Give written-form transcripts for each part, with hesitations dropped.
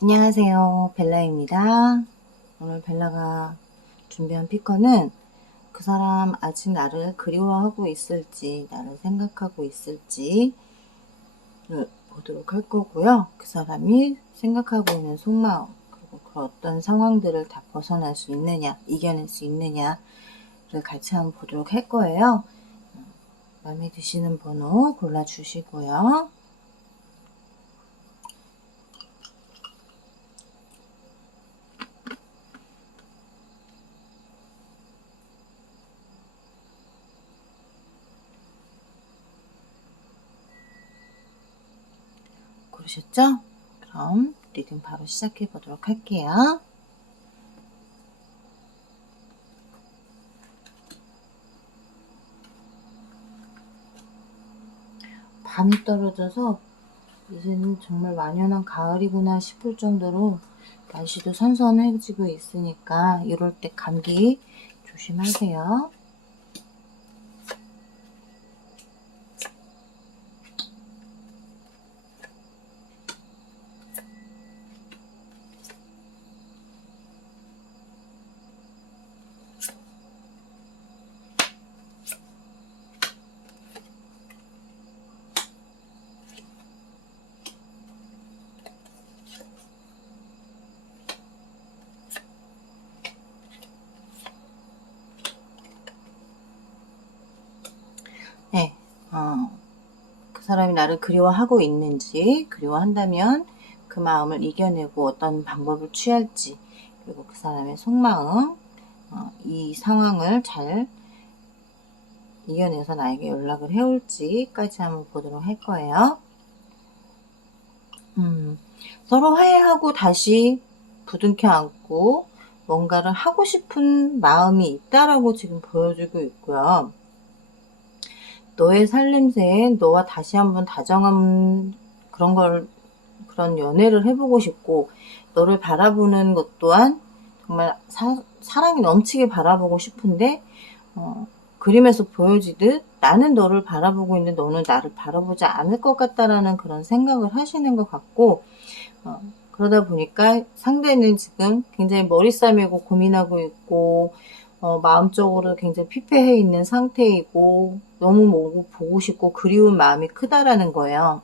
안녕하세요. 벨라입니다. 오늘 벨라가 준비한 피커는 그 사람 아직 나를 그리워하고 있을지, 나를 생각하고 있을지를 보도록 할 거고요. 그 사람이 생각하고 있는 속마음, 그리고 그 어떤 상황들을 다 벗어날 수 있느냐, 이겨낼 수 있느냐를 같이 한번 보도록 할 거예요. 마음에 드시는 번호 골라주시고요. 고르셨죠? 그럼 리딩 바로 시작해 보도록 할게요. 밤이 떨어져서 이제는 정말 완연한 가을이구나 싶을 정도로 날씨도 선선해지고 있으니까 이럴 때 감기 조심하세요. 네, 그 사람이 나를 그리워하고 있는지, 그리워한다면 그 마음을 이겨내고 어떤 방법을 취할지, 그리고 그 사람의 속마음, 이 상황을 잘 이겨내서 나에게 연락을 해올지까지 한번 보도록 할 거예요. 서로 화해하고 다시 부둥켜 안고 뭔가를 하고 싶은 마음이 있다라고 지금 보여주고 있고요. 너의 살림새에 너와 다시 한번 다정한 그런 연애를 해보고 싶고, 너를 바라보는 것 또한 정말 사랑이 넘치게 바라보고 싶은데, 그림에서 보여지듯 나는 너를 바라보고 있는데 너는 나를 바라보지 않을 것 같다라는 그런 생각을 하시는 것 같고, 그러다 보니까 상대는 지금 굉장히 머리 싸매고 고민하고 있고, 마음적으로 굉장히 피폐해 있는 상태이고, 너무 보고 싶고 그리운 마음이 크다라는 거예요.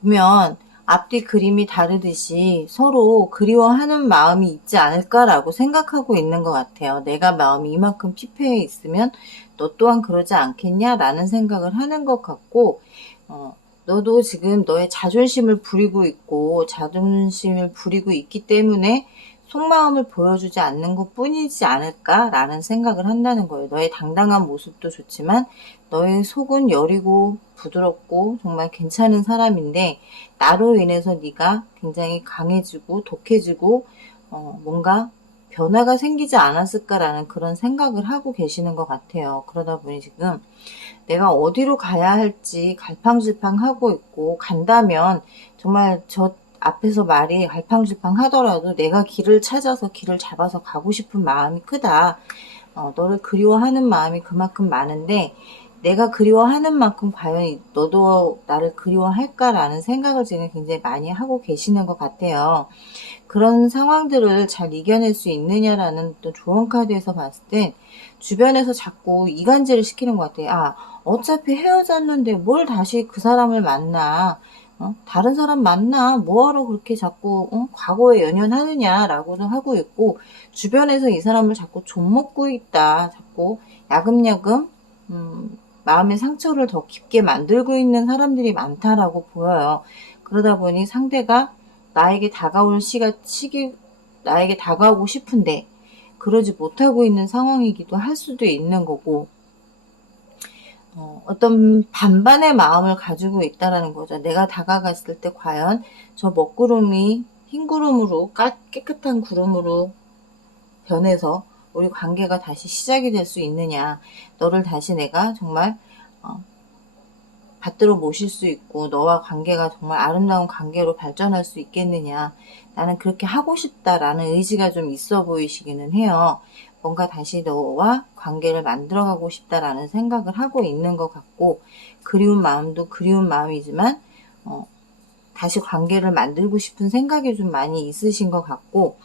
보면 앞뒤 그림이 다르듯이 서로 그리워하는 마음이 있지 않을까라고 생각하고 있는 것 같아요. 내가 마음이 이만큼 피폐해 있으면 너 또한 그러지 않겠냐라는 생각을 하는 것 같고, 너도 지금 너의 자존심을 부리고 있기 때문에 속마음을 보여주지 않는 것 뿐이지 않을까라는 생각을 한다는 거예요. 너의 당당한 모습도 좋지만 너의 속은 여리고 부드럽고 정말 괜찮은 사람인데, 나로 인해서 네가 굉장히 강해지고 독해지고 뭔가 변화가 생기지 않았을까라는 그런 생각을 하고 계시는 것 같아요. 그러다 보니 지금 내가 어디로 가야 할지 갈팡질팡하고 있고, 간다면 정말 저 앞에서 말이 갈팡질팡 하더라도 내가 길을 찾아서 길을 잡아서 가고 싶은 마음이 크다. 너를 그리워하는 마음이 그만큼 많은데, 내가 그리워하는 만큼 과연 너도 나를 그리워할까라는 생각을 지금 굉장히 많이 하고 계시는 것 같아요. 그런 상황들을 잘 이겨낼 수 있느냐라는 또 조언 카드에서 봤을 땐 주변에서 자꾸 이간질을 시키는 것 같아요. 어차피 헤어졌는데 뭘 다시 그 사람을 만나. 다른 사람 만나. 뭐하러 그렇게 자꾸 과거에 연연하느냐라고도 하고 있고, 주변에서 이 사람을 자꾸 좀먹고 있다. 자꾸 야금야금 마음의 상처를 더 깊게 만들고 있는 사람들이 많다라고 보여요. 그러다 보니 상대가 나에게 나에게 다가오고 싶은데 그러지 못하고 있는 상황이기도 할 수도 있는 거고, 어떤 반반의 마음을 가지고 있다라는 거죠. 내가 다가갔을 때 과연 저 먹구름이 흰 구름으로 깨끗한 구름으로 변해서 우리 관계가 다시 시작이 될 수 있느냐, 너를 다시 내가 정말 받들어 모실 수 있고 너와 관계가 정말 아름다운 관계로 발전할 수 있겠느냐, 나는 그렇게 하고 싶다라는 의지가 좀 있어 보이시기는 해요. 뭔가 다시 너와 관계를 만들어가고 싶다라는 생각을 하고 있는 것 같고, 그리운 마음도 그리운 마음이지만 다시 관계를 만들고 싶은 생각이 좀 많이 있으신 것 같고,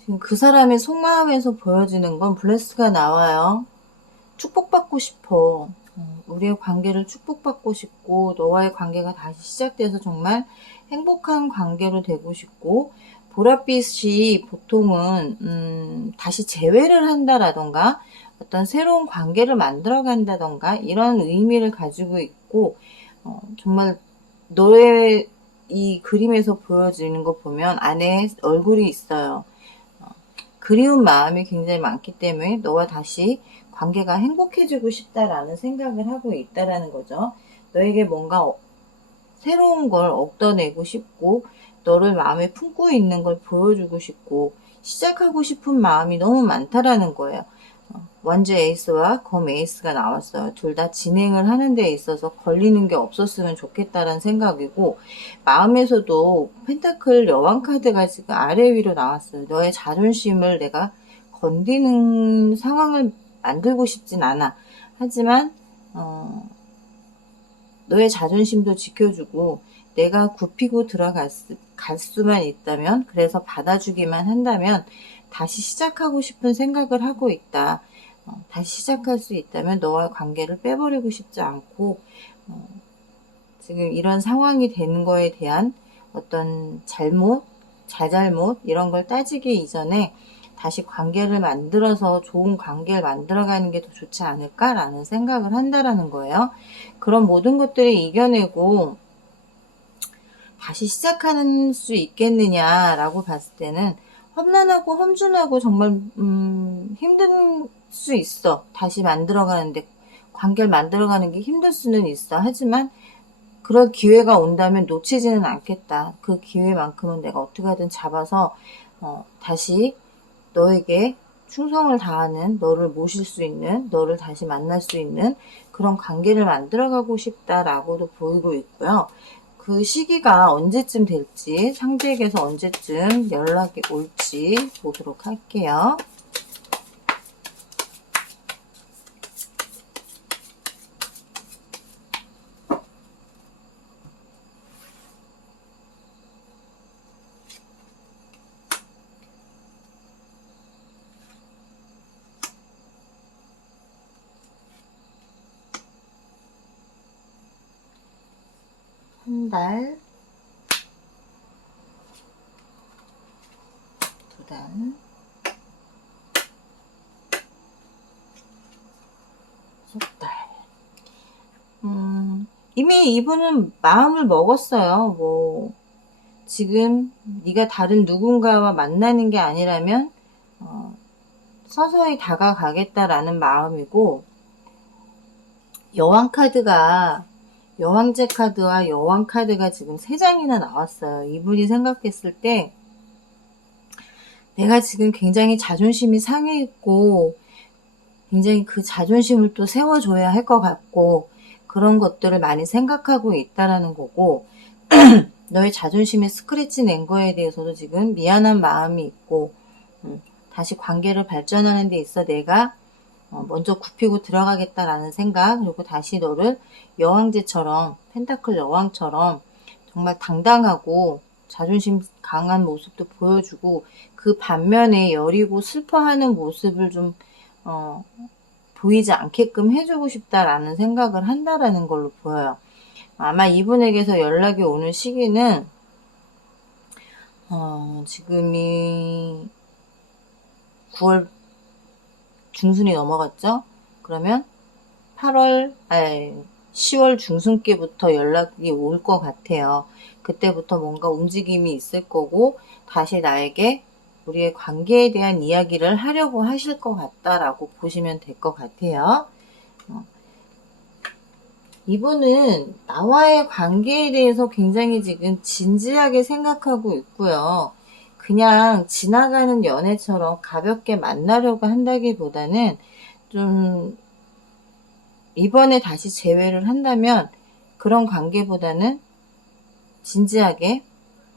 지금 그 사람의 속마음에서 보여지는 건 블레스가 나와요. 축복받고 싶어. 우리의 관계를 축복받고 싶고, 너와의 관계가 다시 시작돼서 정말 행복한 관계로 되고 싶고, 보랏빛이 보통은 다시 재회를 한다라던가 어떤 새로운 관계를 만들어 간다던가 이런 의미를 가지고 있고, 정말 너의 이 그림에서 보여지는 거 보면 안에 얼굴이 있어요. 그리운 마음이 굉장히 많기 때문에 너와 다시 관계가 행복해지고 싶다라는 생각을 하고 있다라는 거죠. 너에게 뭔가 새로운 걸 얻어내고 싶고, 너를 마음에 품고 있는 걸 보여주고 싶고, 시작하고 싶은 마음이 너무 많다라는 거예요. 원주 에이스와 검 에이스가 나왔어요. 둘 다 진행을 하는 데 있어서 걸리는 게 없었으면 좋겠다라는 생각이고, 마음에서도 펜타클 여왕 카드가 지금 아래 위로 나왔어요. 너의 자존심을 내가 건드리는 상황을 만들고 싶진 않아. 하지만 너의 자존심도 지켜주고 내가 굽히고 들어갈 수만 있다면, 그래서 받아주기만 한다면 다시 시작하고 싶은 생각을 하고 있다. 다시 시작할 수 있다면 너와 관계를 빼버리고 싶지 않고, 지금 이런 상황이 되는 거에 대한 어떤 잘잘못 이런 걸 따지기 이전에 다시 관계를 만들어서 좋은 관계를 만들어가는 게 더 좋지 않을까라는 생각을 한다라는 거예요. 그런 모든 것들을 이겨내고 다시 시작하는 수 있겠느냐라고 봤을 때는 험난하고 험준하고 정말 힘든 수 있어. 다시 만들어가는데, 관계를 만들어가는 게 힘들 수는 있어. 하지만 그런 기회가 온다면 놓치지는 않겠다. 그 기회만큼은 내가 어떻게 하든 잡아서 다시 너에게 충성을 다하는, 너를 모실 수 있는, 너를 다시 만날 수 있는 그런 관계를 만들어가고 싶다라고도 보이고 있고요. 그 시기가 언제쯤 될지, 상대에게서 언제쯤 연락이 올지 보도록 할게요. 한 달, 두 달, 석 달. 이미 이분은 마음을 먹었어요. 지금 네가 다른 누군가와 만나는 게 아니라면 서서히 다가가겠다라는 마음이고, 여왕제 카드와 여왕 카드가 지금 3장이나 나왔어요. 이분이 생각했을 때 내가 지금 굉장히 자존심이 상해 있고 굉장히 그 자존심을 또 세워줘야 할 것 같고, 그런 것들을 많이 생각하고 있다라는 거고, 너의 자존심에 스크래치 낸 거에 대해서도 지금 미안한 마음이 있고, 다시 관계를 발전하는 데 있어 내가 먼저 굽히고 들어가겠다라는 생각, 그리고 다시 너를 여왕제처럼, 펜타클 여왕처럼 정말 당당하고 자존심 강한 모습도 보여주고, 그 반면에 여리고 슬퍼하는 모습을 좀 보이지 않게끔 해주고 싶다라는 생각을 한다라는 걸로 보여요. 아마 이분에게서 연락이 오는 시기는 지금이 9월 중순이 넘어갔죠? 그러면 10월 중순께부터 연락이 올 것 같아요. 그때부터 뭔가 움직임이 있을 거고, 다시 나에게 우리의 관계에 대한 이야기를 하려고 하실 것 같다라고 보시면 될 것 같아요. 이분은 나와의 관계에 대해서 굉장히 지금 진지하게 생각하고 있고요. 그냥 지나가는 연애처럼 가볍게 만나려고 한다기보다는 좀 이번에 다시 재회를 한다면 그런 관계보다는 진지하게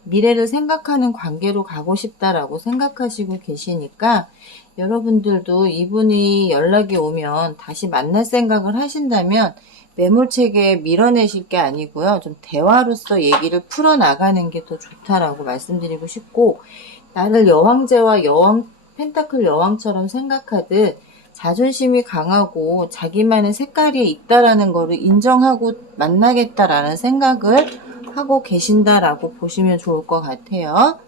미래를 생각하는 관계로 가고 싶다라고 생각하시고 계시니까, 여러분들도 이분이 연락이 오면 다시 만날 생각을 하신다면 매몰책에 밀어내실 게 아니고요. 좀 대화로서 얘기를 풀어나가는 게 더 좋다라고 말씀드리고 싶고, 나를 여왕제와 펜타클 여왕처럼 생각하듯 자존심이 강하고 자기만의 색깔이 있다라는 거를 인정하고 만나겠다라는 생각을 하고 계신다라고 보시면 좋을 것 같아요.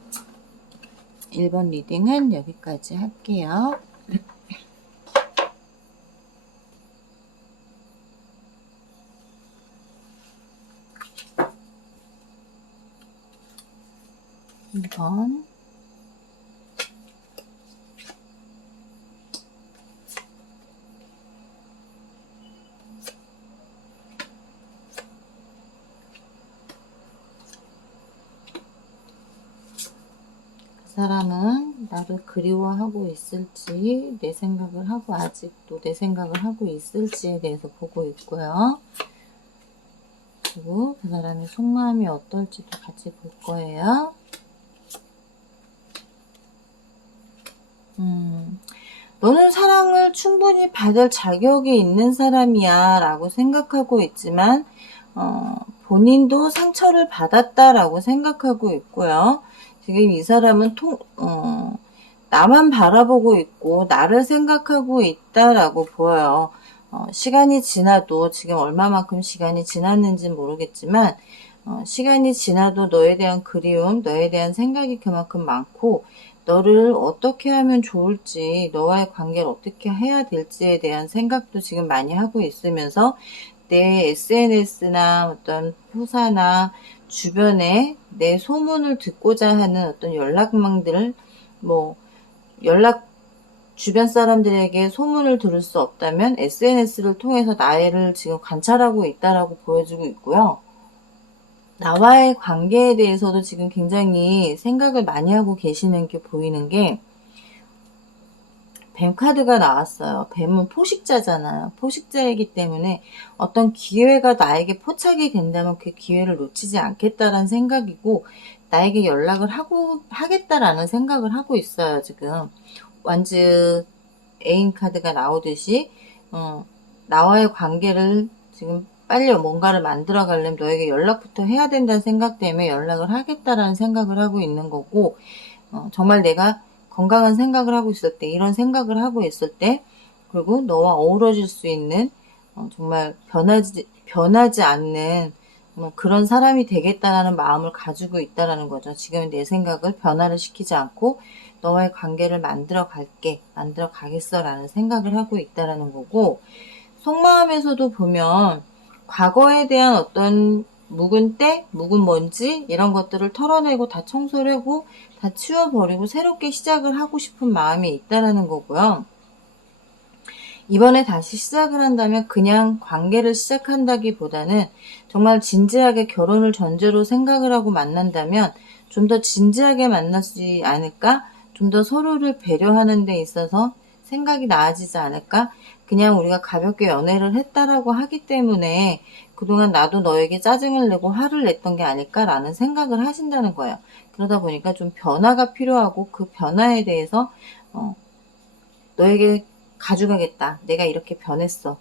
1번 리딩은 여기까지 할게요. 2번 사람은 나를 그리워하고 있을지, 내 생각을 하고 아직도 내 생각을 하고 있을지에 대해서 보고 있고요. 그리고 그 사람의 속마음이 어떨지도 같이 볼 거예요. 너는 사랑을 충분히 받을 자격이 있는 사람이야 라고 생각하고 있지만 본인도 상처를 받았다라고 생각하고 있고요. 지금 이 사람은 나만 바라보고 있고 나를 생각하고 있다라고 보여요. 시간이 지나도, 지금 얼마만큼 시간이 지났는지는 모르겠지만 시간이 지나도 너에 대한 그리움, 너에 대한 생각이 그만큼 많고, 너를 어떻게 하면 좋을지, 너와의 관계를 어떻게 해야 될지에 대한 생각도 지금 많이 하고 있으면서 내 SNS나 어떤 후사나 주변에 내 소문을 듣고자 하는 어떤 연락망들을, 주변 사람들에게 소문을 들을 수 없다면 SNS를 통해서 나를 지금 관찰하고 있다라고 보여주고 있고요. 나와의 관계에 대해서도 지금 굉장히 생각을 많이 하고 계시는 게 보이는 게, 뱀 카드가 나왔어요. 뱀은 포식자잖아요. 포식자이기 때문에 어떤 기회가 나에게 포착이 된다면 그 기회를 놓치지 않겠다라는 생각이고, 나에게 연락을 하겠다라는 생각을 하고 있어요, 지금. 완즈 애인 카드가 나오듯이, 나와의 관계를 지금 빨리 뭔가를 만들어 가려면 너에게 연락부터 해야 된다는 생각 때문에 연락을 하겠다라는 생각을 하고 있는 거고, 정말 내가 건강한 생각을 하고 있을 때, 이런 생각을 하고 있을 때, 그리고 너와 어우러질 수 있는 정말 변하지 않는 그런 사람이 되겠다라는 마음을 가지고 있다라는 거죠. 지금 내 생각을 변화를 시키지 않고 너와의 관계를 만들어 가겠어 라는 생각을 하고 있다라는 거고, 속마음에서도 보면 과거에 대한 어떤 묵은 때, 묵은 먼지 이런 것들을 털어내고 다 청소를 하고 다 치워버리고 새롭게 시작을 하고 싶은 마음이 있다라는 거고요. 이번에 다시 시작을 한다면 그냥 관계를 시작한다기보다는 정말 진지하게 결혼을 전제로 생각을 하고 만난다면 좀 더 진지하게 만나지 않을까? 좀 더 서로를 배려하는 데 있어서 생각이 나아지지 않을까? 그냥 우리가 가볍게 연애를 했다라고 하기 때문에 그동안 나도 너에게 짜증을 내고 화를 냈던 게 아닐까라는 생각을 하신다는 거예요. 그러다 보니까 좀 변화가 필요하고, 그 변화에 대해서 너에게 가져가겠다. 내가 이렇게 변했어.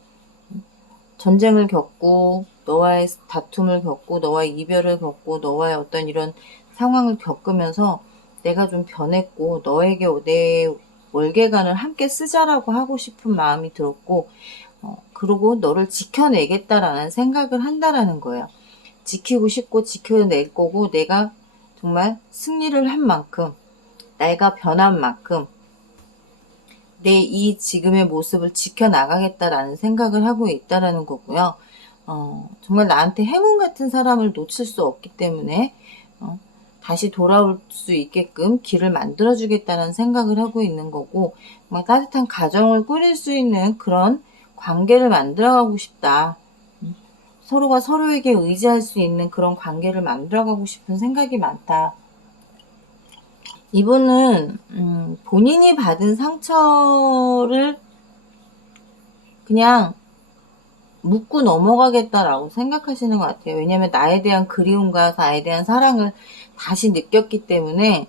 전쟁을 겪고, 너와의 다툼을 겪고, 너와의 이별을 겪고, 너와의 어떤 이런 상황을 겪으면서 내가 좀 변했고, 너에게 내 월계관을 함께 쓰자라고 하고 싶은 마음이 들었고, 그리고 너를 지켜내겠다라는 생각을 한다라는 거예요. 지키고 싶고 지켜낼 거고, 내가 정말 승리를 한 만큼, 내가 변한 만큼 내 이 지금의 모습을 지켜나가겠다라는 생각을 하고 있다라는 거고요. 정말 나한테 행운 같은 사람을 놓칠 수 없기 때문에 다시 돌아올 수 있게끔 길을 만들어주겠다는 생각을 하고 있는 거고, 정말 따뜻한 가정을 꾸릴 수 있는 그런 관계를 만들어가고 싶다. 서로가 서로에게 의지할 수 있는 그런 관계를 만들어가고 싶은 생각이 많다. 이분은 본인이 받은 상처를 그냥 묻고 넘어가겠다라고 생각하시는 것 같아요. 왜냐하면 나에 대한 그리움과 나에 대한 사랑을 다시 느꼈기 때문에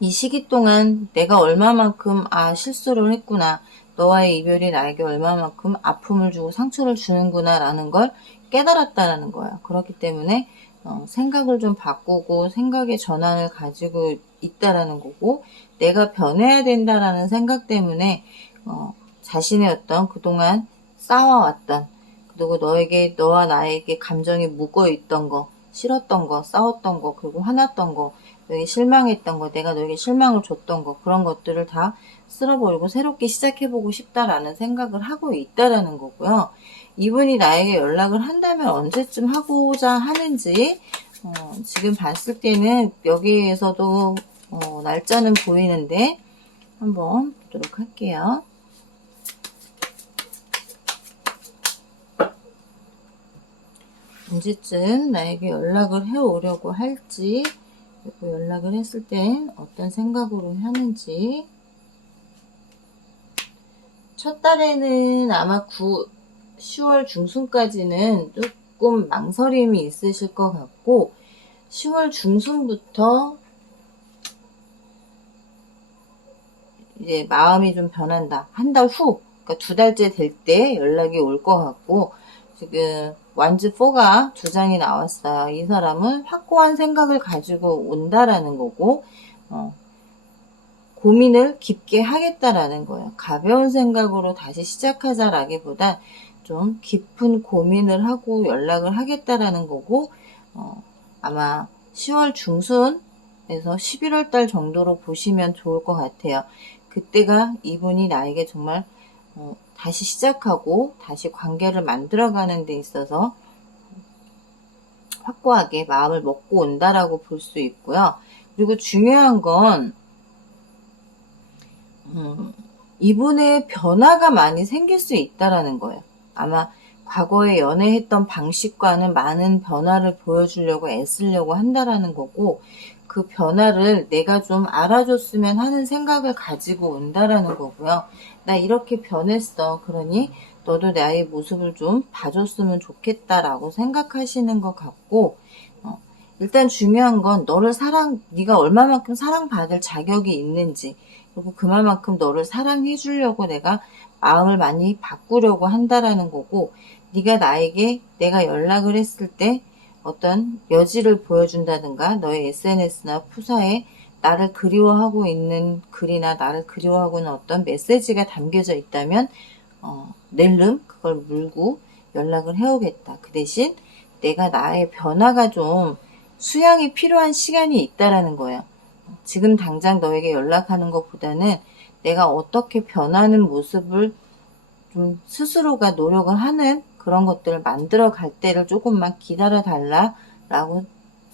이 시기 동안 내가 얼마만큼 실수를 했구나, 너와의 이별이 나에게 얼마만큼 아픔을 주고 상처를 주는구나 라는 걸 깨달았다라는 거야. 그렇기 때문에 생각을 좀 바꾸고 생각의 전환을 가지고 있다라는 거고, 내가 변해야 된다라는 생각 때문에 자신의 어떤 그동안 쌓아왔던, 그리고 너와 나에게 감정이 묵어있던 거, 싫었던 거, 싸웠던 거, 그리고 화났던 거, 너에게 실망했던 거, 내가 너에게 실망을 줬던 거, 그런 것들을 다 쓸어버리고 새롭게 시작해보고 싶다라는 생각을 하고 있다라는 거고요. 이분이 나에게 연락을 한다면 언제쯤 하고자 하는지, 지금 봤을 때는 여기에서도 날짜는 보이는데 한번 보도록 할게요. 언제쯤 나에게 연락을 해오려고 할지, 그리고 연락을 했을 땐 어떤 생각으로 하는지. 첫 달에는 아마 10월 중순까지는 조금 망설임이 있으실 것 같고, 10월 중순부터 이제 마음이 좀 변한다. 한 달 후, 그러니까 2달째 될 때 연락이 올 것 같고, 지금 완즈 4가 2장이 나왔어요. 이 사람은 확고한 생각을 가지고 온다라는 거고, 고민을 깊게 하겠다라는 거예요. 가벼운 생각으로 다시 시작하자라기보다 좀 깊은 고민을 하고 연락을 하겠다라는 거고, 아마 10월 중순에서 11월 달 정도로 보시면 좋을 것 같아요. 그때가 이분이 나에게 정말 다시 시작하고 다시 관계를 만들어가는 데 있어서 확고하게 마음을 먹고 온다라고 볼 수 있고요. 그리고 중요한 건 이분의 변화가 많이 생길 수 있다라는 거예요. 아마 과거에 연애했던 방식과는 많은 변화를 보여주려고 애쓰려고 한다라는 거고, 그 변화를 내가 좀 알아줬으면 하는 생각을 가지고 온다라는 거고요. 나 이렇게 변했어. 그러니 너도 나의 모습을 좀 봐줬으면 좋겠다라고 생각하시는 것 같고, 일단 중요한 건 네가 얼마만큼 사랑받을 자격이 있는지, 그리고 그만큼 너를 사랑해 주려고 내가 마음을 많이 바꾸려고 한다라는 거고, 네가 내가 연락을 했을 때 어떤 여지를 보여준다든가 너의 SNS나 푸사에 나를 그리워하고 있는 글이나 나를 그리워하고 있는 어떤 메시지가 담겨져 있다면 낼름 그걸 물고 연락을 해오겠다. 그 대신 내가 나의 변화가 좀 수양이 필요한 시간이 있다라는 거예요. 지금 당장 너에게 연락하는 것보다는 내가 어떻게 변하는 모습을 좀 스스로가 노력을 하는 그런 것들을 만들어 갈 때를 조금만 기다려 달라라고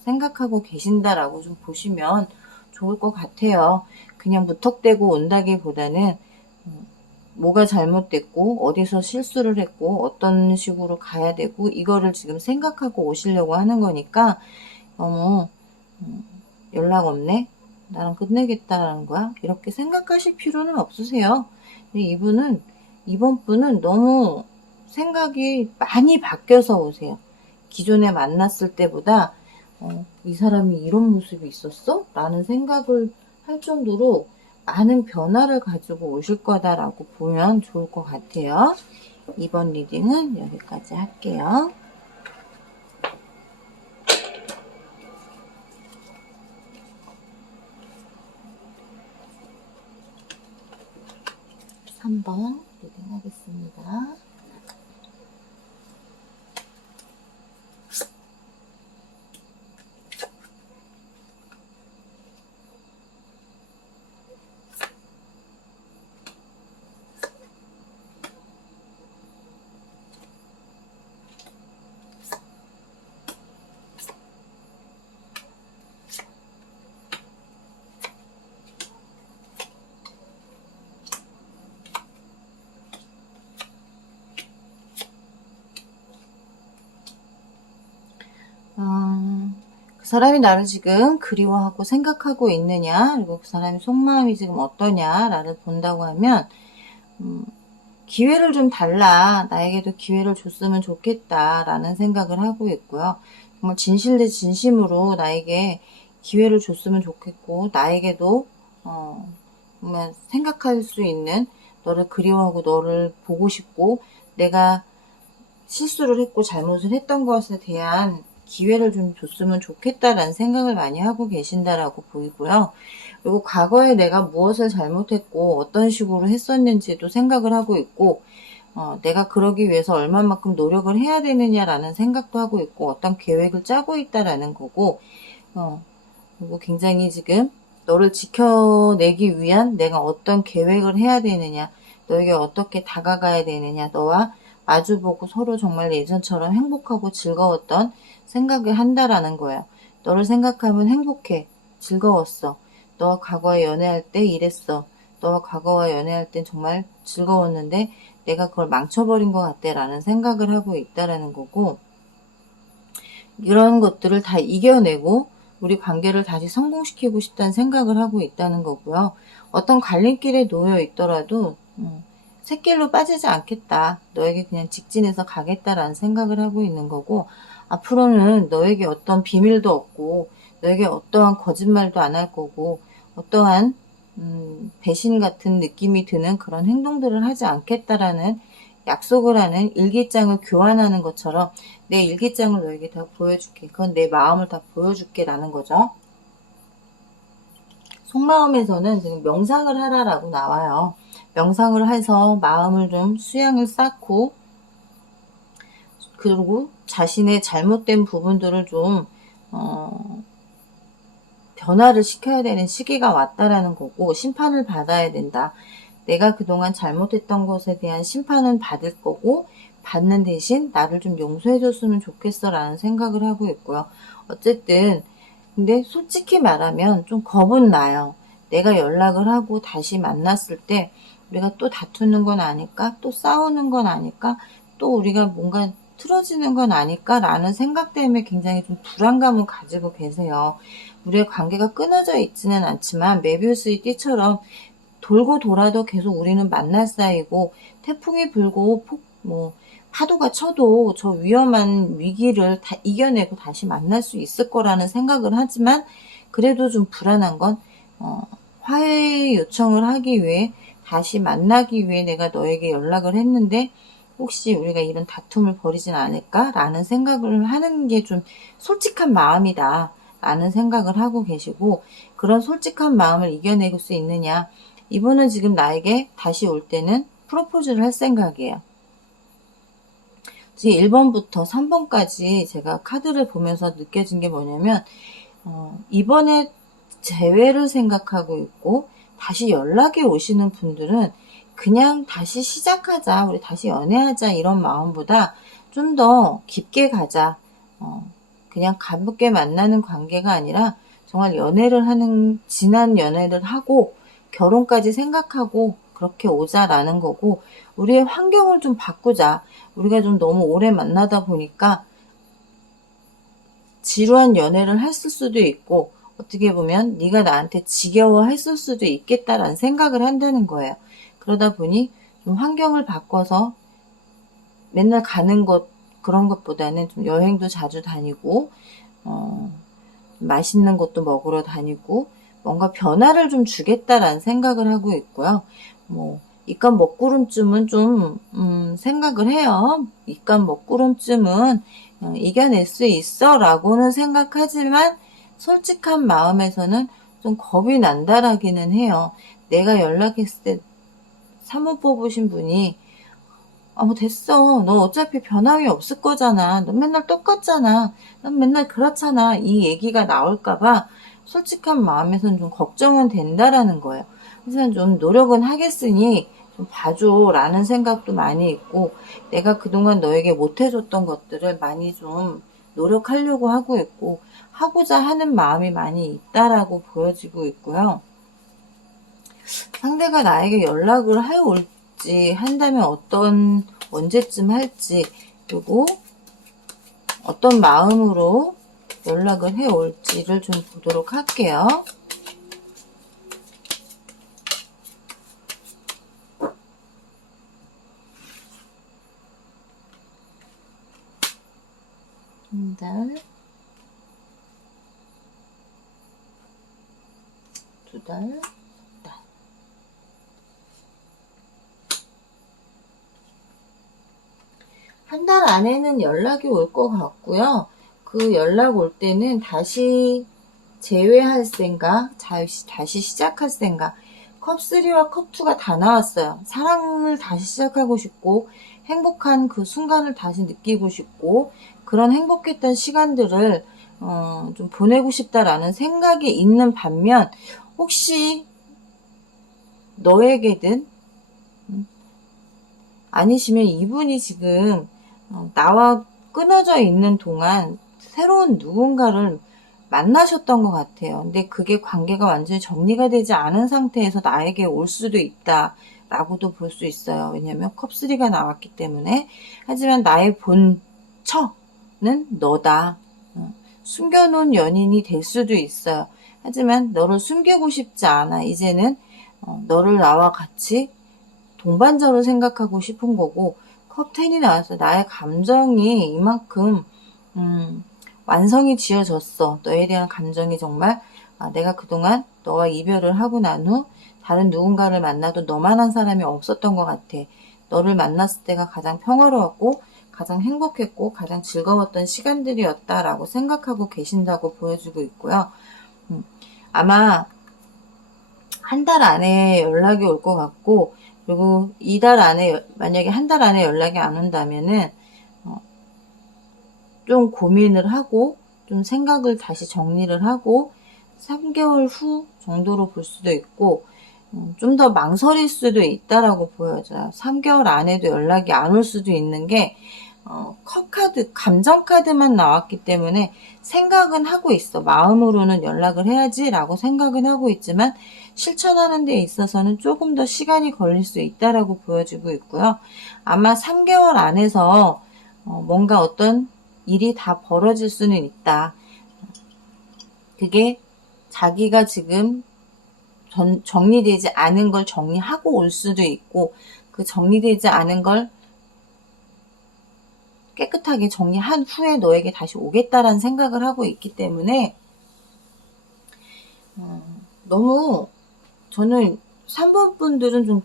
생각하고 계신다라고 좀 보시면 좋을 것 같아요. 그냥 무턱대고 온다기보다는 뭐가 잘못됐고 어디서 실수를 했고 어떤 식으로 가야 되고 이거를 지금 생각하고 오시려고 하는 거니까 너무 연락 없네? 나랑 끝내겠다라는 거야? 이렇게 생각하실 필요는 없으세요. 이번 분은 너무 생각이 많이 바뀌어서 오세요. 기존에 만났을 때보다 이 사람이 이런 모습이 있었어? 라는 생각을 할 정도로 많은 변화를 가지고 오실 거다라고 보면 좋을 것 같아요. 이번 리딩은 여기까지 할게요. 3번 리딩 하겠습니다. 그 사람이 나를 지금 그리워하고 생각하고 있느냐, 그리고 그 사람의 속마음이 지금 어떠냐를 본다고 하면, 기회를 좀 달라. 나에게도 기회를 줬으면 좋겠다라는 생각을 하고 있고요. 정말 진실 대 진심으로 나에게 기회를 줬으면 좋겠고, 나에게도, 정말 생각할 수 있는 너를 그리워하고 너를 보고 싶고 내가 실수를 했고 잘못을 했던 것에 대한 기회를 좀 줬으면 좋겠다라는 생각을 많이 하고 계신다라고 보이고요. 그리고 과거에 내가 무엇을 잘못했고 어떤 식으로 했었는지도 생각을 하고 있고 내가 그러기 위해서 얼마만큼 노력을 해야 되느냐라는 생각도 하고 있고 어떤 계획을 짜고 있다라는 거고 그리고 굉장히 지금 너를 지켜내기 위한 내가 어떤 계획을 해야 되느냐, 너에게 어떻게 다가가야 되느냐, 너와 마주보고 서로 정말 예전처럼 행복하고 즐거웠던 생각을 한다라는 거야. 너를 생각하면 행복해. 즐거웠어. 너와 과거에 연애할 때 이랬어. 너와 과거와 연애할 땐 정말 즐거웠는데 내가 그걸 망쳐버린 것 같아 라는 생각을 하고 있다라는 거고, 이런 것들을 다 이겨내고 우리 관계를 다시 성공시키고 싶다는 생각을 하고 있다는 거고요. 어떤 갈림길에 놓여 있더라도 샛길로 빠지지 않겠다. 너에게 그냥 직진해서 가겠다라는 생각을 하고 있는 거고, 앞으로는 너에게 어떤 비밀도 없고 너에게 어떠한 거짓말도 안 할 거고 어떠한 배신 같은 느낌이 드는 그런 행동들을 하지 않겠다라는 약속을 하는 일기장을 교환하는 것처럼 내 일기장을 너에게 다 보여줄게. 그건 내 마음을 다 보여줄게 라는 거죠. 속마음에서는 지금 명상을 하라라고 나와요. 명상을 해서 마음을 좀 수양을 쌓고, 그리고 자신의 잘못된 부분들을 좀 변화를 시켜야 되는 시기가 왔다라는 거고, 심판을 받아야 된다. 내가 그동안 잘못했던 것에 대한 심판은 받을 거고 받는 대신 나를 좀 용서해 줬으면 좋겠어 라는 생각을 하고 있고요. 어쨌든 근데 솔직히 말하면 좀 겁은 나요. 내가 연락을 하고 다시 만났을 때 우리가 또 다투는 건 아닐까? 또 싸우는 건 아닐까? 또 우리가 뭔가 틀어지는 건 아닐까? 라는 생각 때문에 굉장히 좀 불안감을 가지고 계세요. 우리의 관계가 끊어져 있지는 않지만 메비우스의 띠처럼 돌고 돌아도 계속 우리는 만날 사이고, 태풍이 불고 파도가 쳐도 저 위험한 위기를 다 이겨내고 다시 만날 수 있을 거라는 생각을 하지만, 그래도 좀 불안한 건 화해 요청을 하기 위해 다시 만나기 위해 내가 너에게 연락을 했는데 혹시 우리가 이런 다툼을 벌이진 않을까? 라는 생각을 하는 게 좀 솔직한 마음이다 라는 생각을 하고 계시고, 그런 솔직한 마음을 이겨낼 수 있느냐, 이분은 지금 나에게 다시 올 때는 프로포즈를 할 생각이에요. 지금 1번부터 3번까지 제가 카드를 보면서 느껴진 게 뭐냐면 이번에 재회를 생각하고 있고 다시 연락이 오시는 분들은 그냥 다시 시작하자, 우리 다시 연애하자 이런 마음보다 좀 더 깊게 가자, 그냥 가볍게 만나는 관계가 아니라 정말 연애를 하는, 진한 연애를 하고 결혼까지 생각하고 그렇게 오자라는 거고, 우리의 환경을 좀 바꾸자. 우리가 좀 너무 오래 만나다 보니까 지루한 연애를 했을 수도 있고 어떻게 보면 네가 나한테 지겨워했을 수도 있겠다라는 생각을 한다는 거예요. 그러다 보니 좀 환경을 바꿔서 맨날 가는 것, 그런 것보다는 좀 여행도 자주 다니고 맛있는 것도 먹으러 다니고 뭔가 변화를 좀 주겠다라는 생각을 하고 있고요. 입간 먹구름쯤은 좀 생각을 해요. 입간 먹구름쯤은 이겨낼 수 있어 라고는 생각하지만 솔직한 마음에서는 좀 겁이 난다라기는 해요. 내가 연락했을 때 3호 뽑으신 분이 됐어. 너 어차피 변함이 없을 거잖아. 너 맨날 똑같잖아. 넌 맨날 그렇잖아. 이 얘기가 나올까봐 솔직한 마음에서는 좀 걱정은 된다라는 거예요. 그래서 좀 노력은 하겠으니 좀 봐줘 라는 생각도 많이 있고, 내가 그동안 너에게 못해줬던 것들을 많이 좀 노력하려고 하고 있고, 하고자 하는 마음이 많이 있다라고 보여지고 있고요. 상대가 나에게 연락을 해올지, 한다면 언제쯤 할지, 그리고 어떤 마음으로 연락을 해올지를 좀 보도록 할게요. 한 달, 두 달, 석 달. 한 달 안에는 연락이 올 것 같고요. 그 연락 올 때는 다시 재회할 생각, 다시 시작할 생각. 컵3와 컵2가 다 나왔어요. 사랑을 다시 시작하고 싶고, 행복한 그 순간을 다시 느끼고 싶고, 그런 행복했던 시간들을 좀 보내고 싶다라는 생각이 있는 반면, 혹시 너에게든 아니시면 이분이 지금 나와 끊어져 있는 동안 새로운 누군가를 만나셨던 것 같아요. 근데 그게 관계가 완전히 정리가 되지 않은 상태에서 나에게 올 수도 있다 라고도 볼 수 있어요. 왜냐면 컵3가 나왔기 때문에. 하지만 나의 본처는 너다. 숨겨놓은 연인이 될 수도 있어요. 하지만 너를 숨기고 싶지 않아. 이제는 너를 나와 같이 동반자로 생각하고 싶은 거고, 컵10이 나와서 나의 감정이 이만큼 완성이 지어졌어. 너에 대한 감정이 정말 내가 그동안 너와 이별을 하고 난 후 다른 누군가를 만나도 너만한 사람이 없었던 것 같아. 너를 만났을 때가 가장 평화로웠고 가장 행복했고 가장 즐거웠던 시간들이었다라고 생각하고 계신다고 보여주고 있고요. 아마 한 달 안에 연락이 올 것 같고, 그리고 이달 안에, 만약에 한 달 안에 연락이 안 온다면은 좀 고민을 하고 좀 생각을 다시 정리를 하고 3개월 후 정도로 볼 수도 있고, 좀 더 망설일 수도 있다라고 보여져요. 3개월 안에도 연락이 안 올 수도 있는 게 컵카드, 감정카드만 나왔기 때문에 생각은 하고 있어. 마음으로는 연락을 해야지 라고 생각은 하고 있지만 실천하는 데 있어서는 조금 더 시간이 걸릴 수 있다라고 보여지고 있고요. 아마 3개월 안에서 뭔가 어떤 일이 다 벌어질 수는 있다. 그게 자기가 지금 정리되지 않은 걸 정리하고 올 수도 있고, 그 정리되지 않은 걸 깨끗하게 정리한 후에 너에게 다시 오겠다라는 생각을 하고 있기 때문에 너무 저는 3번 분들은 좀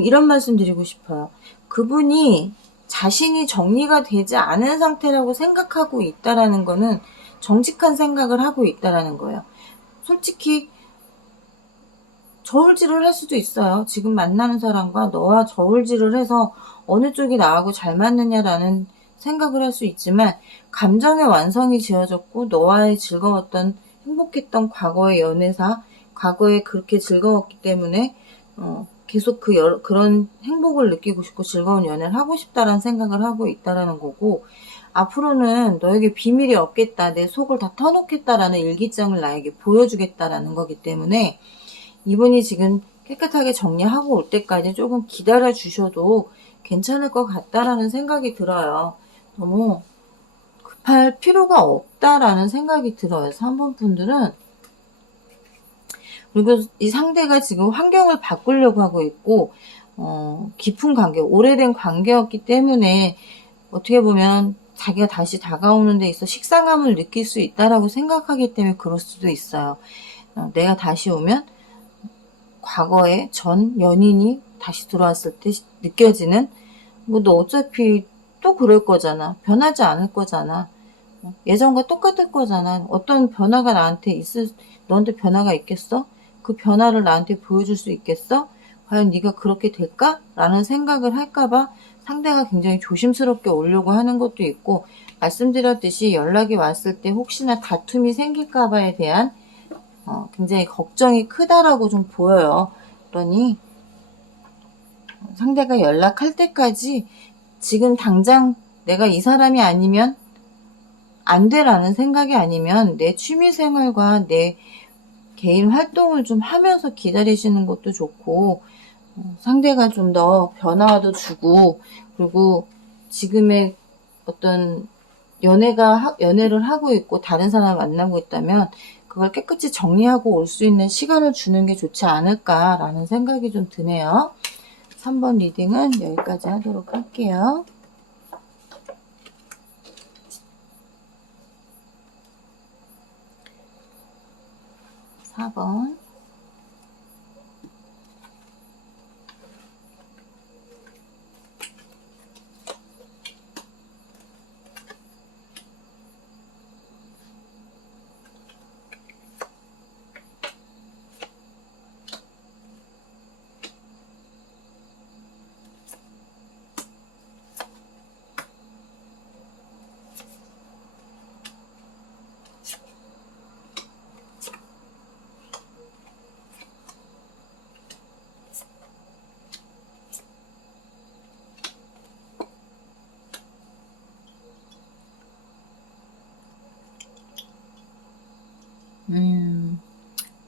이런 말씀 드리고 싶어요. 그분이 자신이 정리가 되지 않은 상태라고 생각하고 있다라는 거는 정직한 생각을 하고 있다라는 거예요. 솔직히 저울질을 할 수도 있어요. 지금 만나는 사람과 너와 저울질을 해서 어느 쪽이 나하고 잘 맞느냐라는 생각을 할 수 있지만, 감정의 완성이 지어졌고 너와의 즐거웠던 행복했던 과거의 연애사, 과거에 그렇게 즐거웠기 때문에 계속 그런 행복을 느끼고 싶고 즐거운 연애를 하고 싶다라는 생각을 하고 있다라는 거고, 앞으로는 너에게 비밀이 없겠다, 내 속을 다 터놓겠다라는 일기장을 나에게 보여주겠다라는 거기 때문에 이분이 지금 깨끗하게 정리하고 올 때까지 조금 기다려 주셔도 괜찮을 것 같다라는 생각이 들어요. 너무 급할 필요가 없다라는 생각이 들어요. 3번 분들은. 그리고 이 상대가 지금 환경을 바꾸려고 하고 있고, 깊은 관계, 오래된 관계였기 때문에 어떻게 보면 자기가 다시 다가오는 데 있어 식상함을 느낄 수 있다라고 생각하기 때문에 그럴 수도 있어요. 내가 다시 오면 과거의 전 연인이 다시 들어왔을 때 느껴지는, 뭐 너 어차피 또 그럴 거잖아. 변하지 않을 거잖아. 예전과 똑같을 거잖아. 어떤 변화가 너한테 변화가 있겠어? 그 변화를 나한테 보여줄 수 있겠어? 과연 네가 그렇게 될까? 라는 생각을 할까봐 상대가 굉장히 조심스럽게 오려고 하는 것도 있고, 말씀드렸듯이 연락이 왔을 때 혹시나 다툼이 생길까봐에 대한 굉장히 걱정이 크다라고 좀 보여요. 그러니 상대가 연락할 때까지 지금 당장 내가 이 사람이 아니면 안 돼라는 생각이 아니면 내 취미생활과 내 개인 활동을 좀 하면서 기다리시는 것도 좋고, 상대가 좀 더 변화도 주고, 그리고 지금의 어떤 연애를 하고 있고 다른 사람을 만나고 있다면 그걸 깨끗이 정리하고 올 수 있는 시간을 주는 게 좋지 않을까라는 생각이 좀 드네요. 3번 리딩은 여기까지 하도록 할게요. 4번.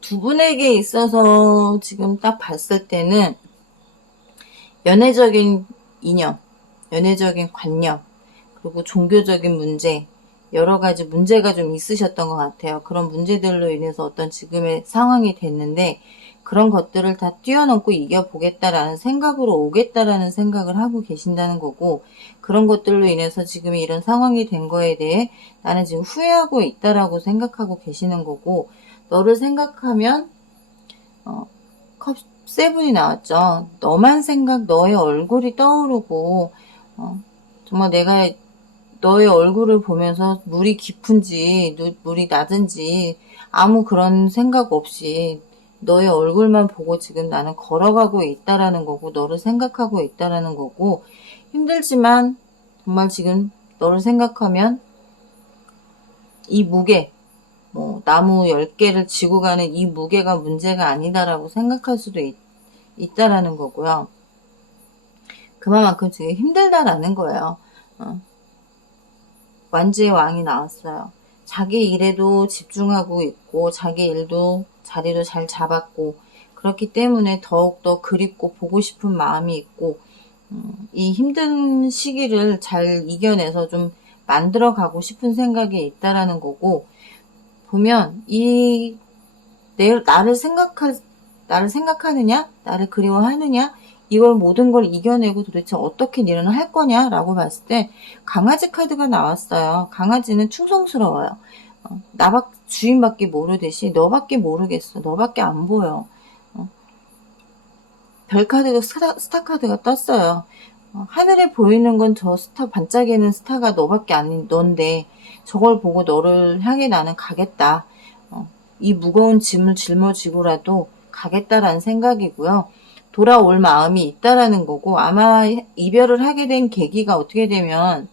두 분에게 있어서 지금 딱 봤을 때는 연애적인 이념, 연애적인 관념, 그리고 종교적인 문제, 여러 가지 문제가 좀 있으셨던 것 같아요. 그런 문제들로 인해서 어떤 지금의 상황이 됐는데, 그런 것들을 다 뛰어넘고 이겨보겠다라는 생각으로 오겠다라는 생각을 하고 계신다는 거고, 그런 것들로 인해서 지금 이런 상황이 된 거에 대해 나는 지금 후회하고 있다라고 생각하고 계시는 거고, 너를 생각하면 컵 세븐이 나왔죠. 너만 생각, 너의 얼굴이 떠오르고, 정말 내가 너의 얼굴을 보면서 물이 깊은지 물이 낮은지 아무 그런 생각 없이 너의 얼굴만 보고 지금 나는 걸어가고 있다라는 거고, 너를 생각하고 있다라는 거고, 힘들지만 정말 지금 너를 생각하면 이 무게, 나무 10개를 지고 가는 이 무게가 문제가 아니다라고 생각할 수도 있다라는 거고요. 그만큼 지금 힘들다라는 거예요. 완지의 왕이 나왔어요. 자기 일에도 집중하고 있고, 자기 일도 자리도 잘 잡았고, 그렇기 때문에 더욱더 그립고 보고 싶은 마음이 있고, 이 힘든 시기를 잘 이겨내서 좀 만들어 가고 싶은 생각이 있다라는 거고, 보면 나를 생각하느냐, 나를 그리워하느냐, 이걸 모든 걸 이겨내고 도대체 어떻게 니는 할 거냐라고 봤을 때 강아지 카드가 나왔어요. 강아지는 충성스러워요. 주인밖에 모르듯이 너밖에 모르겠어. 너밖에 안 보여. 별 카드가 스타 카드가 떴어요. 하늘에 보이는 건 저 반짝이는 스타가 너밖에 아닌 넌데, 저걸 보고 너를 향해 나는 가겠다. 이 무거운 짐을 짊어지고라도 가겠다라는 생각이고요. 돌아올 마음이 있다라는 거고, 아마 이별을 하게 된 계기가 어떻게 되면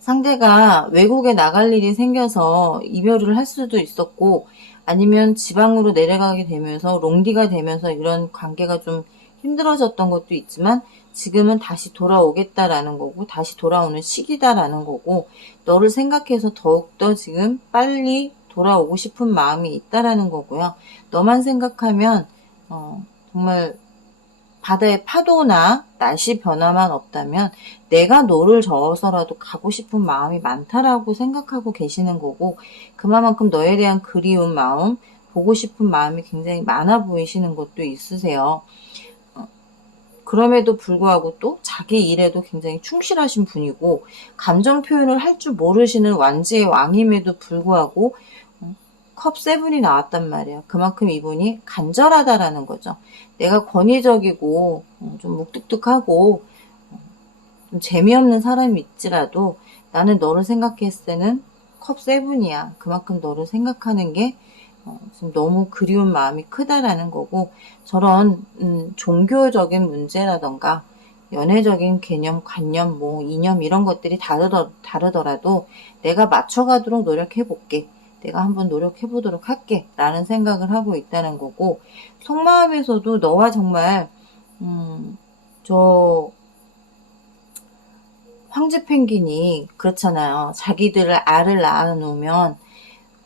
상대가 외국에 나갈 일이 생겨서 이별을 할 수도 있었고, 아니면 지방으로 내려가게 되면서 롱디가 되면서 이런 관계가 좀 힘들어졌던 것도 있지만, 지금은 다시 돌아오겠다라는 거고, 다시 돌아오는 시기다라는 거고, 너를 생각해서 더욱더 지금 빨리 돌아오고 싶은 마음이 있다라는 거고요. 너만 생각하면 정말 바다의 파도나 날씨 변화만 없다면 내가 너를 저어서라도 가고 싶은 마음이 많다라고 생각하고 계시는 거고, 그만큼 너에 대한 그리운 마음, 보고 싶은 마음이 굉장히 많아 보이시는 것도 있으세요. 그럼에도 불구하고 또 자기 일에도 굉장히 충실하신 분이고, 감정 표현을 할 줄 모르시는 완지의 왕임에도 불구하고 컵 세븐이 나왔단 말이에요. 그만큼 이분이 간절하다라는 거죠. 내가 권위적이고 좀 묵뚝뚝하고 좀 재미없는 사람이 있지라도 나는 너를 생각했을 때는 컵 세븐이야. 그만큼 너를 생각하는 게 지금 너무 그리운 마음이 크다라는 거고, 저런 종교적인 문제라던가 연애적인 개념, 관념, 이념 이런 것들이 다르더라도 내가 맞춰가도록 노력해볼게. 내가 한번 노력해보도록 할게. 라는 생각을 하고 있다는 거고, 속마음에서도 너와 정말 저 황제 펭귄이 그렇잖아요. 자기들을 알을 낳아놓으면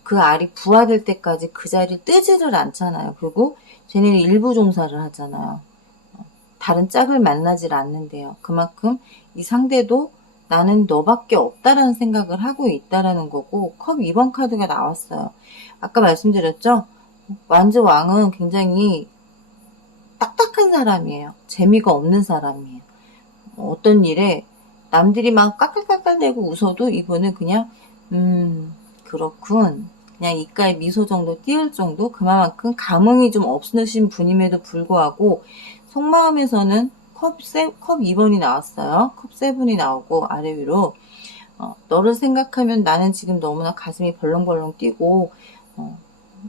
그 알이 부화될 때까지 그 자리를 뜨지를 않잖아요. 그리고 쟤네는 일부 종사를 하잖아요. 다른 짝을 만나질 않는데요. 그만큼 이 상대도 나는 너밖에 없다라는 생각을 하고 있다라는 거고, 컵 2번 카드가 나왔어요. 아까 말씀드렸죠? 완즈 왕은 굉장히 딱딱한 사람이에요. 재미가 없는 사람이에요. 어떤 일에 남들이 막 깔깔깔깔대고 웃어도 이분은 그냥 그렇군. 그냥 입가에 미소 정도 띄울 정도? 그만큼 감흥이 좀 없으신 분임에도 불구하고 속마음에서는 컵 2번이 나왔어요. 컵 7이 나오고 아래 위로 너를 생각하면 나는 지금 너무나 가슴이 벌렁벌렁 뛰고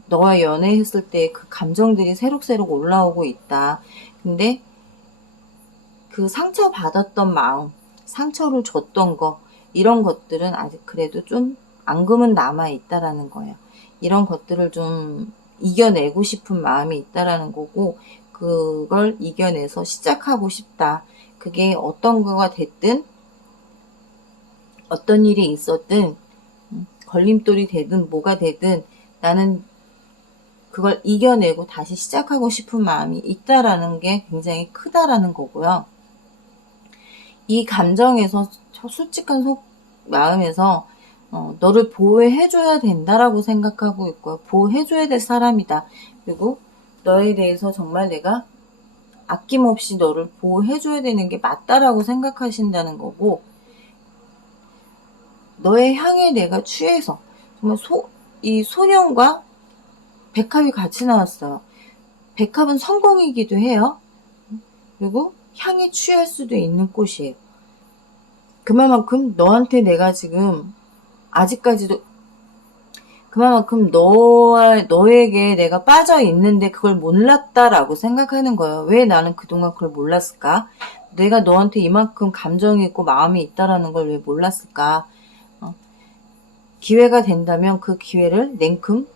너와 연애했을 때 그 감정들이 새록새록 올라오고 있다. 근데 그 상처받았던 마음, 상처를 줬던 거, 이런 것들은 아직 그래도 좀 앙금은 남아있다라는 거예요. 이런 것들을 좀 이겨내고 싶은 마음이 있다라는 거고, 그걸 이겨내서 시작하고 싶다. 그게 어떤 거가 됐든, 어떤 일이 있었든, 걸림돌이 되든 뭐가 되든 나는 그걸 이겨내고 다시 시작하고 싶은 마음이 있다라는 게 굉장히 크다라는 거고요. 이 감정에서 솔직한 마음에서 너를 보호해줘야 된다라고 생각하고 있고요. 보호해줘야 될 사람이다. 그리고 너에 대해서 정말 내가 아낌없이 너를 보호해줘야 되는 게 맞다라고 생각하신다는 거고, 너의 향에 내가 취해서 정말 이 소년과 백합이 같이 나왔어요. 백합은 성공이기도 해요. 그리고 향에 취할 수도 있는 꽃이에요. 그만큼 너한테 내가 지금 아직까지도 그만큼 너에게 내가 빠져 있는데 그걸 몰랐다라고 생각하는 거예요. 왜 나는 그동안 그걸 몰랐을까? 내가 너한테 이만큼 감정이 있고 마음이 있다라는 걸 왜 몰랐을까? 기회가 된다면 그 기회를 냉큼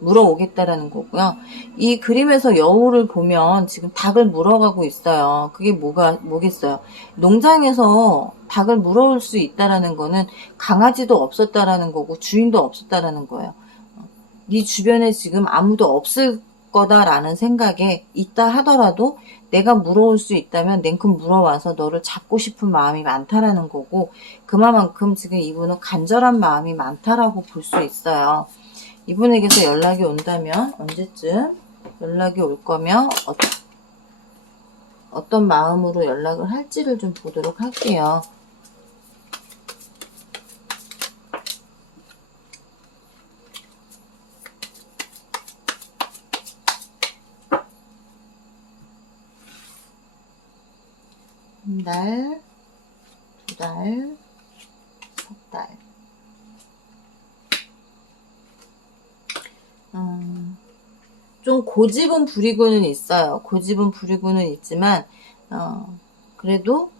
물어오겠다라는 거고요. 이 그림에서 여우를 보면 지금 닭을 물어가고 있어요. 그게 뭐겠어요? 농장에서 닭을 물어올 수 있다라는 거는 강아지도 없었다라는 거고 주인도 없었다라는 거예요. 네 주변에 지금 아무도 없을 거다라는 생각에 있다 하더라도 내가 물어올 수 있다면 냉큼 물어와서 너를 잡고 싶은 마음이 많다라는 거고, 그만큼 지금 이분은 간절한 마음이 많다라고 볼 수 있어요. 이분에게서 연락이 온다면 언제쯤 연락이 올 거며 어떤 마음으로 연락을 할지를 좀 보도록 할게요. 한 달, 두 달, 석 달. 좀 고집은 부리고는 있어요. 고집은 부리고는 있지만 그래도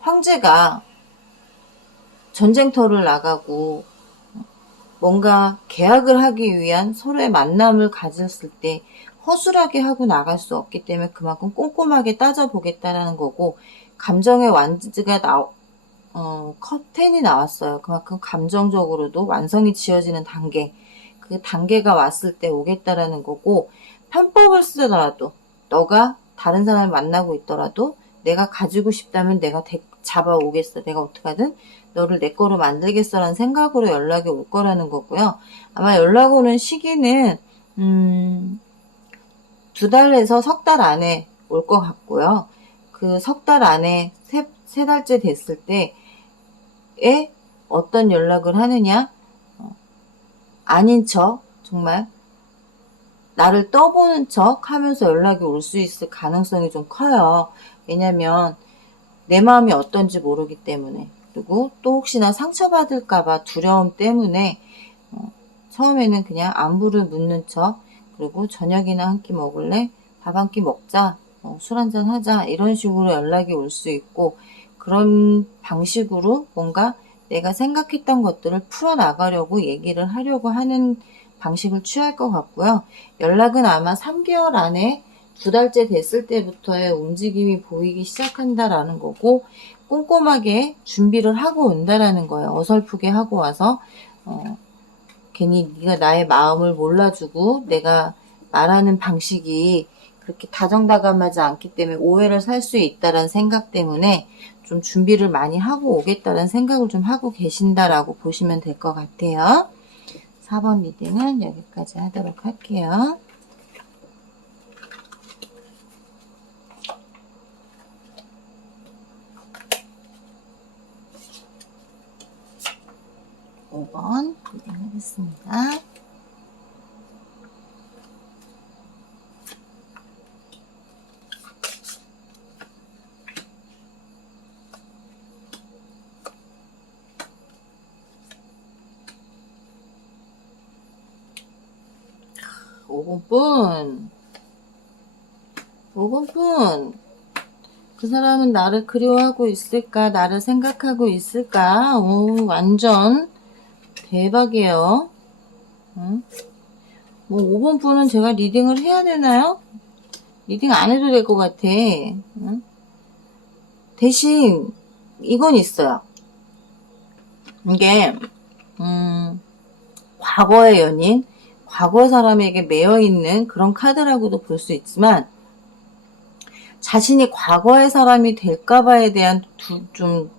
황제가 전쟁터를 나가고 뭔가 계약을 하기 위한 서로의 만남을 가졌을 때 허술하게 하고 나갈 수 없기 때문에 그만큼 꼼꼼하게 따져보겠다라는 거고, 감정의 완즈가 컵10이 나왔어요. 그만큼 감정적으로도 완성이 지어지는 단계, 그 단계가 왔을 때 오겠다라는 거고, 편법을 쓰더라도 너가 다른 사람을 만나고 있더라도 내가 가지고 싶다면 내가 잡아오겠어. 내가 어떡하든 너를 내 거로 만들겠어라는 생각으로 연락이 올 거라는 거고요. 아마 연락 오는 시기는 2달에서 석 달 안에 올 것 같고요. 그 석 달 안에 세 달째 됐을 때에 어떤 연락을 하느냐, 아닌 척 정말 나를 떠보는 척 하면서 연락이 올 수 있을 가능성이 좀 커요. 왜냐면 내 마음이 어떤지 모르기 때문에, 그리고 또 혹시나 상처받을까봐 두려움 때문에 처음에는 그냥 안부를 묻는 척, 그리고 저녁이나 한 끼 먹을래? 밥 한 끼 먹자, 술 한잔 하자, 이런 식으로 연락이 올 수 있고, 그런 방식으로 뭔가 내가 생각했던 것들을 풀어나가려고 얘기를 하려고 하는 방식을 취할 것 같고요. 연락은 아마 3개월 안에 2달째 됐을 때부터의 움직임이 보이기 시작한다라는 거고, 꼼꼼하게 준비를 하고 온다라는 거예요. 어설프게 하고 와서 괜히 네가 나의 마음을 몰라주고 내가 말하는 방식이 그렇게 다정다감하지 않기 때문에 오해를 살 수 있다는 생각 때문에 좀 준비를 많이 하고 오겠다는 생각을 좀 하고 계신다라고 보시면 될 것 같아요. 4번 리딩은 여기까지 하도록 할게요. (5번) 리딩하겠습니다. (5번뿐) (5번뿐) 그 사람은 나를 그리워하고 있을까? 나를 생각하고 있을까? 오, 완전 대박이에요. 응? 뭐 5번 분은 제가 리딩을 해야 되나요? 리딩 안 해도 될 것 같아. 응? 대신 이건 있어요. 이게 과거의 연인, 과거 사람에게 매여있는 그런 카드라고도 볼 수 있지만, 자신이 과거의 사람이 될까봐에 대한 좀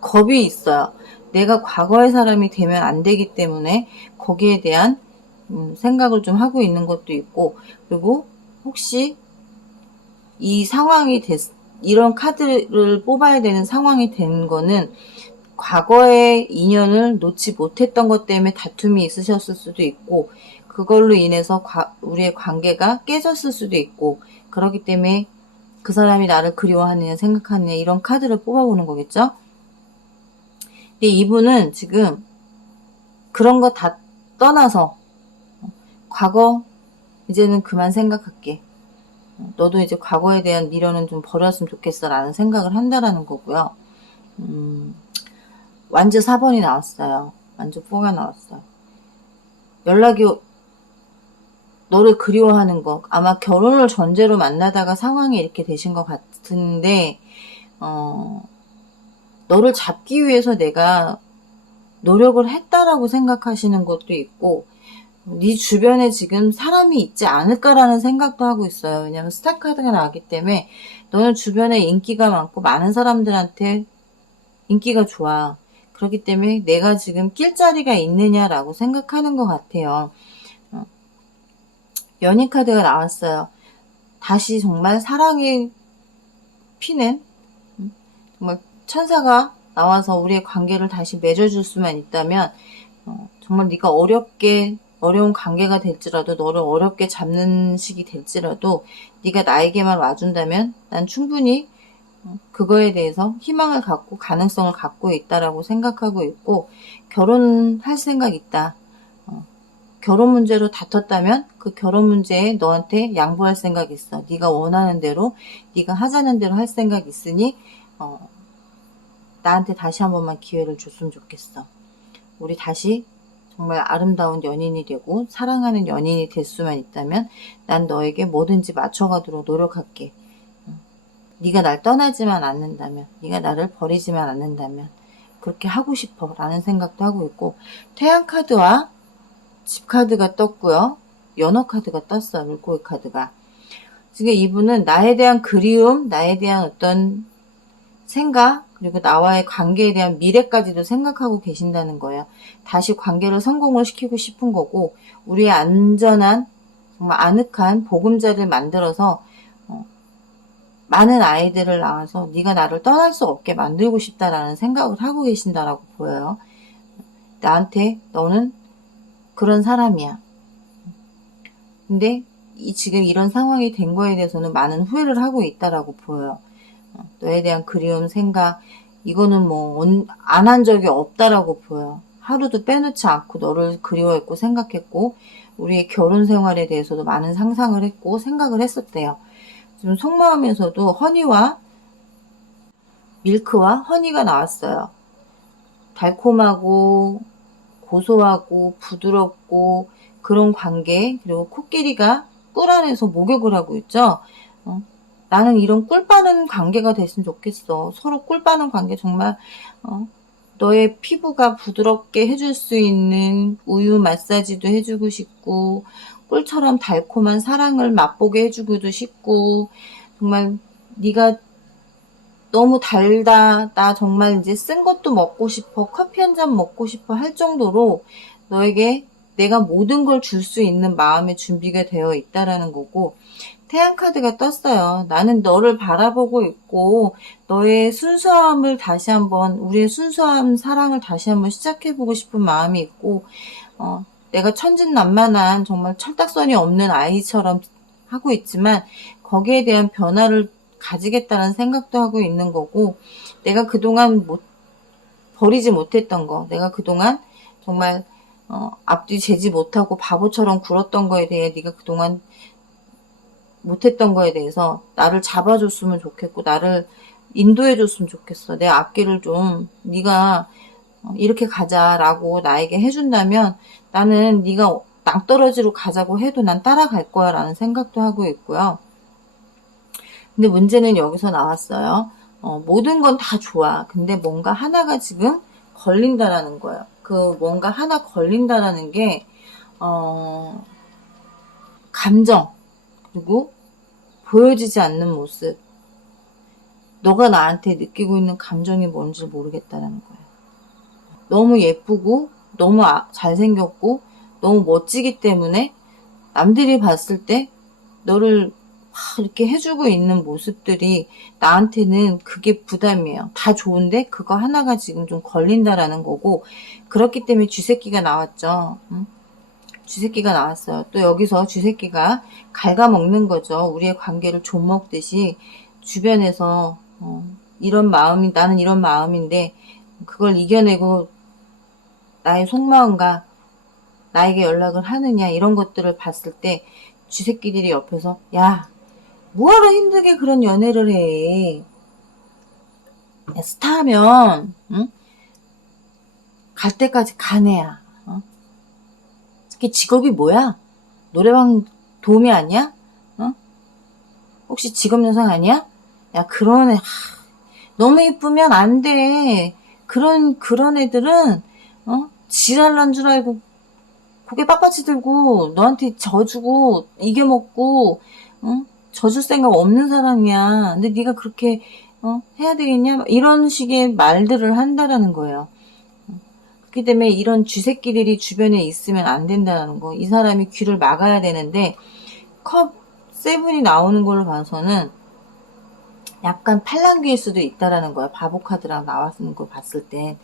겁이 있어요. 내가 과거의 사람이 되면 안 되기 때문에 거기에 대한 생각을 좀 하고 있는 것도 있고, 그리고 혹시 이 상황이 이런 카드를 뽑아야 되는 상황이 된 거는 과거의 인연을 놓지 못했던 것 때문에 다툼이 있으셨을 수도 있고, 그걸로 인해서 우리의 관계가 깨졌을 수도 있고, 그렇기 때문에 그 사람이 나를 그리워하느냐 생각하느냐 이런 카드를 뽑아보는 거겠죠. 근데 이분은 지금 그런 거 다 떠나서 과거 이제는 그만 생각할게. 너도 이제 과거에 대한 미련은 좀 버렸으면 좋겠어 라는 생각을 한다라는 거고요. 완주 4번이 나왔어요. 완주 4가 나왔어요. 연락이 너를 그리워하는 거, 아마 결혼을 전제로 만나다가 상황이 이렇게 되신 것 같은데, 너를 잡기 위해서 내가 노력을 했다라고 생각하시는 것도 있고, 네 주변에 지금 사람이 있지 않을까라는 생각도 하고 있어요. 왜냐하면 스타 카드가 나왔기 때문에 너는 주변에 인기가 많고 많은 사람들한테 인기가 좋아. 그렇기 때문에 내가 지금 낄 자리가 있느냐라고 생각하는 것 같아요. 연인 카드가 나왔어요. 다시 정말 사랑이 피는 정말 천사가 나와서 우리의 관계를 다시 맺어줄 수만 있다면, 정말 네가 어려운 관계가 될지라도, 너를 어렵게 잡는 식이 될지라도 네가 나에게만 와준다면 난 충분히 그거에 대해서 희망을 갖고 가능성을 갖고 있다라고 생각하고 있고, 결혼할 생각 있다. 결혼 문제로 다퉜다면 그 결혼 문제에 너한테 양보할 생각 있어. 네가 원하는 대로, 네가 하자는 대로 할 생각 있으니 나한테 다시 한 번만 기회를 줬으면 좋겠어. 우리 다시 정말 아름다운 연인이 되고 사랑하는 연인이 될 수만 있다면 난 너에게 뭐든지 맞춰가도록 노력할게. 네가 날 떠나지만 않는다면, 네가 나를 버리지만 않는다면 그렇게 하고 싶어 라는 생각도 하고 있고, 태양 카드와 집 카드가 떴고요. 연어 카드가 떴어요. 물고기 카드가. 지금 이분은 나에 대한 그리움, 나에 대한 어떤 생각, 그리고 나와의 관계에 대한 미래까지도 생각하고 계신다는 거예요. 다시 관계를 성공을 시키고 싶은 거고, 우리의 안전한, 정말 아늑한 보금자리를 만들어서 많은 아이들을 낳아서 네가 나를 떠날 수 없게 만들고 싶다라는 생각을 하고 계신다라고 보여요. 나한테 너는 그런 사람이야. 근데 지금 이런 상황이 된 거에 대해서는 많은 후회를 하고 있다라고 보여요. 너에 대한 그리움, 생각, 이거는 뭐 안 한 적이 없다라고 보여요. 하루도 빼놓지 않고 너를 그리워했고 생각했고, 우리의 결혼 생활에 대해서도 많은 상상을 했고 생각을 했었대요. 지금 속마음에서도 허니와 밀크와 허니가 나왔어요. 달콤하고 고소하고 부드럽고 그런 관계, 그리고 코끼리가 꿀 안에서 목욕을 하고 있죠. 나는 이런 꿀 빠는 관계가 됐으면 좋겠어. 서로 꿀 빠는 관계, 정말 너의 피부가 부드럽게 해줄 수 있는 우유 마사지도 해주고 싶고, 꿀처럼 달콤한 사랑을 맛보게 해주고도 싶고, 정말 네가 너무 달다, 나 정말 이제 쓴 것도 먹고 싶어, 커피 한 잔 먹고 싶어 할 정도로 너에게 내가 모든 걸 줄 수 있는 마음의 준비가 되어 있다라는 거고, 태양 카드가 떴어요. 나는 너를 바라보고 있고 너의 순수함을 다시 한번, 우리의 순수한 사랑을 다시 한번 시작해보고 싶은 마음이 있고, 내가 천진난만한 정말 철딱선이 없는 아이처럼 하고 있지만 거기에 대한 변화를 가지겠다는 생각도 하고 있는 거고, 내가 그동안 버리지 못했던 거, 내가 그동안 정말 앞뒤 재지 못하고 바보처럼 굴었던 거에 대해 네가 그동안 못했던 거에 대해서 나를 잡아줬으면 좋겠고, 나를 인도해줬으면 좋겠어. 내 앞길을 좀 네가 이렇게 가자라고 나에게 해준다면 나는 네가 낭떠러지로 가자고 해도 난 따라갈 거야 라는 생각도 하고 있고요. 근데 문제는 여기서 나왔어요. 모든 건 다 좋아. 근데 뭔가 하나가 지금 걸린다라는 거예요. 그 뭔가 하나 걸린다라는 게 감정, 그리고 보여지지 않는 모습, 너가 나한테 느끼고 있는 감정이 뭔지 모르겠다라는 거야. 너무 예쁘고 너무 잘생겼고 너무 멋지기 때문에 남들이 봤을 때 너를 막 이렇게 해주고 있는 모습들이 나한테는 그게 부담이에요. 다 좋은데 그거 하나가 지금 좀 걸린다라는 거고, 그렇기 때문에 쥐새끼가 나왔죠. 응? 쥐새끼가 나왔어요. 또 여기서 쥐새끼가 갉아먹는 거죠. 우리의 관계를 좀 먹듯이 주변에서 이런 마음이, 나는 이런 마음인데 그걸 이겨내고 나의 속마음과 나에게 연락을 하느냐, 이런 것들을 봤을 때 쥐새끼들이 옆에서 야, 뭐하러 힘들게 그런 연애를 해. 야, 스타면 응? 갈 때까지 간 애야. 그게 직업이 뭐야? 노래방 도우미 아니야? 혹시 직업여성 아니야? 야, 그런 애 너무 이쁘면 안 돼. 그런 애들은 지랄난 줄 알고 고개 빳빳이 들고 너한테 져주고 이겨먹고 져줄 생각 없는 사람이야. 근데 네가 그렇게 해야 되겠냐? 이런 식의 말들을 한다라는 거예요. 그렇기 때문에 이런 쥐새끼들이 주변에 있으면 안 된다는 거. 이 사람이 귀를 막아야 되는데 컵 세븐이 나오는 걸로 봐서는 약간 팔랑귀일 수도 있다라는 거야. 바보 카드랑 나왔는 걸 봤을 때.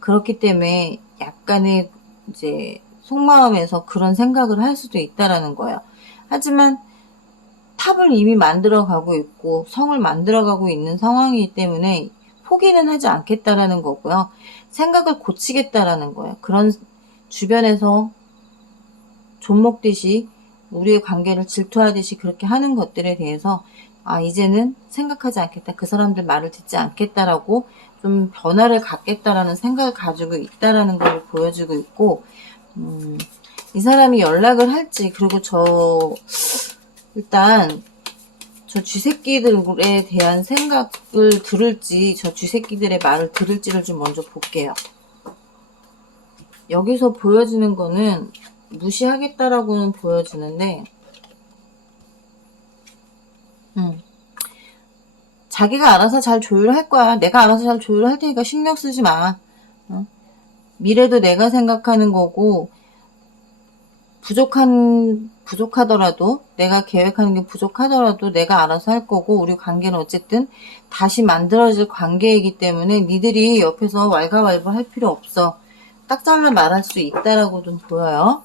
그렇기 때문에 약간의 이제 속마음에서 그런 생각을 할 수도 있다라는 거예요. 하지만 탑을 이미 만들어가고 있고 성을 만들어가고 있는 상황이기 때문에 포기는 하지 않겠다라는 거고요. 생각을 고치겠다라는 거예요. 그런 주변에서 좀 먹듯이 우리의 관계를 질투하듯이 그렇게 하는 것들에 대해서 이제는 생각하지 않겠다. 그 사람들 말을 듣지 않겠다라고 좀 변화를 갖겠다라는 생각을 가지고 있다라는 걸 보여주고 있고, 이 사람이 연락을 할지, 그리고 일단 저 쥐새끼들에 대한 생각을 들을지, 저 쥐새끼들의 말을 들을지를 좀 먼저 볼게요. 여기서 보여지는 거는 무시하겠다라고는 보여지는데, 자기가 알아서 잘 조율할 거야. 내가 알아서 잘 조율할 테니까 신경 쓰지 마. 미래도 내가 생각하는 거고, 부족하더라도, 내가 계획하는 게 부족하더라도 내가 알아서 할 거고, 우리 관계는 어쨌든 다시 만들어질 관계이기 때문에 니들이 옆에서 왈가왈부 할 필요 없어. 딱 잘라 말할 수 있다라고 좀 보여요.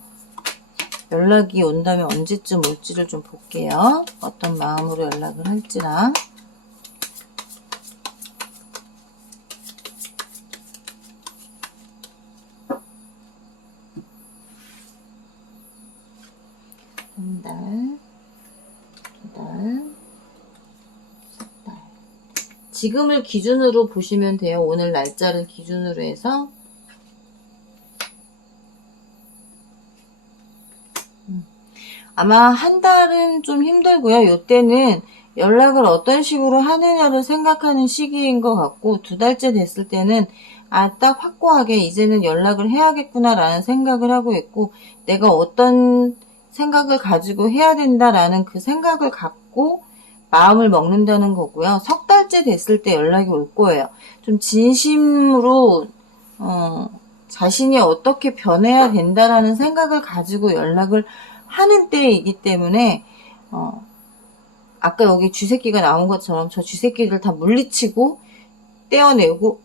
연락이 온다면 언제쯤 올지를 좀 볼게요. 어떤 마음으로 연락을 할지랑. 한 달, 두 달, 석 달. 지금을 기준으로 보시면 돼요. 오늘 날짜를 기준으로 해서. 아마 한 달은 좀 힘들고요. 요때는 연락을 어떤 식으로 하느냐를 생각하는 시기인 것 같고, 두 달째 됐을 때는 딱 확고하게 이제는 연락을 해야겠구나라는 생각을 하고 있고, 내가 어떤 생각을 가지고 해야 된다라는 그 생각을 갖고 마음을 먹는다는 거고요. 석 달째 됐을 때 연락이 올 거예요. 좀 진심으로 자신이 어떻게 변해야 된다라는 생각을 가지고 연락을 하는 때이기 때문에 아까 여기 쥐새끼가 나온 것처럼 저 쥐새끼를 다 물리치고 떼어내고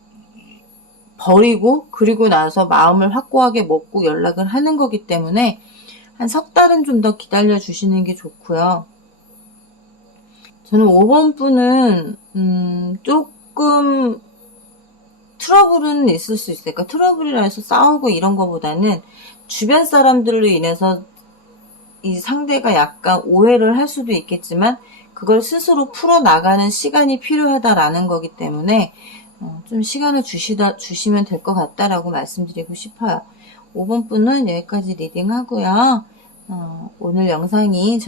버리고 그리고 나서 마음을 확고하게 먹고 연락을 하는 거기 때문에 한 석 달은 좀 더 기다려 주시는 게 좋고요. 저는 5번 분은 조금 트러블은 있을 수 있어요. 그러니까 트러블이라 해서 싸우고 이런 거보다는 주변 사람들로 인해서 이 상대가 약간 오해를 할 수도 있겠지만 그걸 스스로 풀어나가는 시간이 필요하다라는 거기 때문에 좀 시간을 주시면 될 것 같다라고 말씀드리고 싶어요. 5번 분은 여기까지 리딩하고요. 오늘 영상이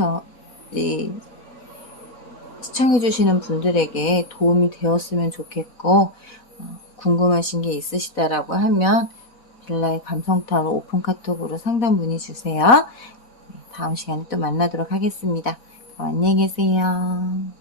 시청해주시는 분들에게 도움이 되었으면 좋겠고, 궁금하신 게 있으시다라고 하면 벨라의 감성타로 오픈 카톡으로 상담 문의 주세요. 다음 시간에 또 만나도록 하겠습니다. 안녕히 계세요.